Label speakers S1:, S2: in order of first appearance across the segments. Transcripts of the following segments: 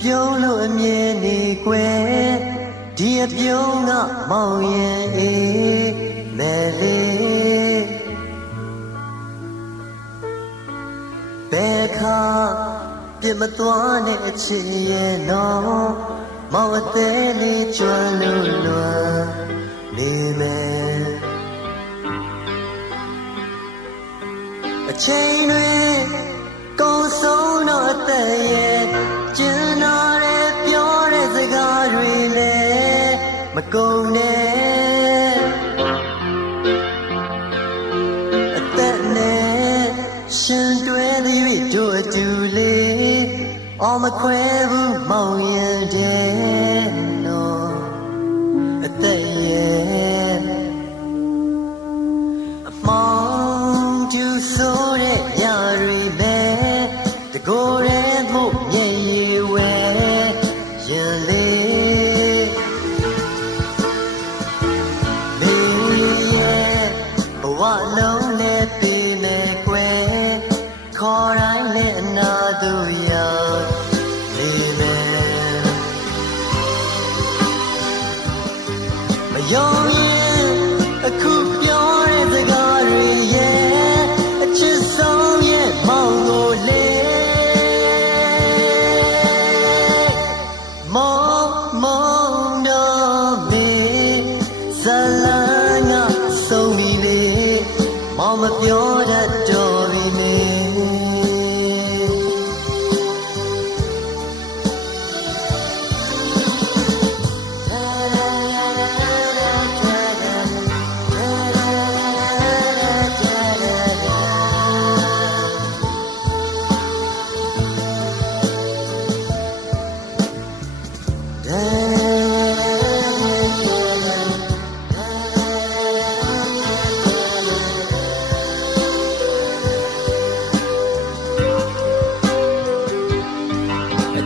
S1: ပြုံးလို့အမြင်နေကွယ်ဒီအပြုံးကမောင်ရင်အေးမယ်လေးဘယ်ခါပြစ်မသွားတဲ့အချစ်ရဲ့နော်မောင်အသေးလေးကျွမ်းလို့လွယ်နေမယ်အချိန်တွေ ကုန်နဲ့အသက်နဲ့ရှင်တွဲသည်၍တို့အတူလေးအောင်မခွဲဘူး မောင်မ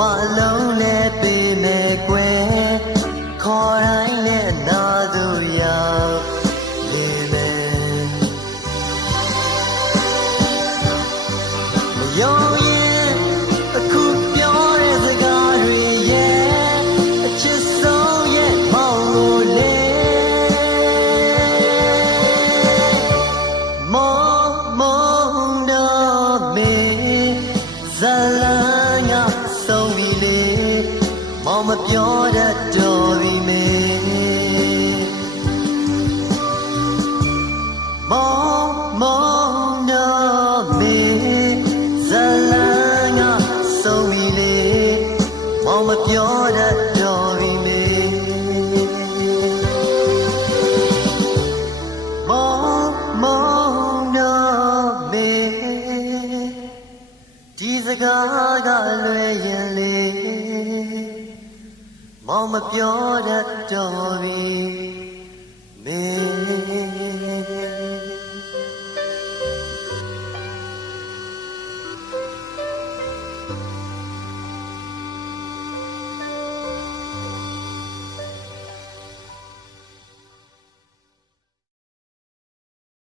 S1: ဝလုံးနဲ့ပြင်နေကွယ် မောင်မပြောတတ်တော်ပြီမေမောင်မောင်တော်မေဇလန်ကဆုံးပြီလေမောင်မပြောတတ်တော်ပြီမေမောင်မောင်တော်မေဒီစကားကလွယ်ရင်လေ မောင်မပြောတတ်တော်ပြီ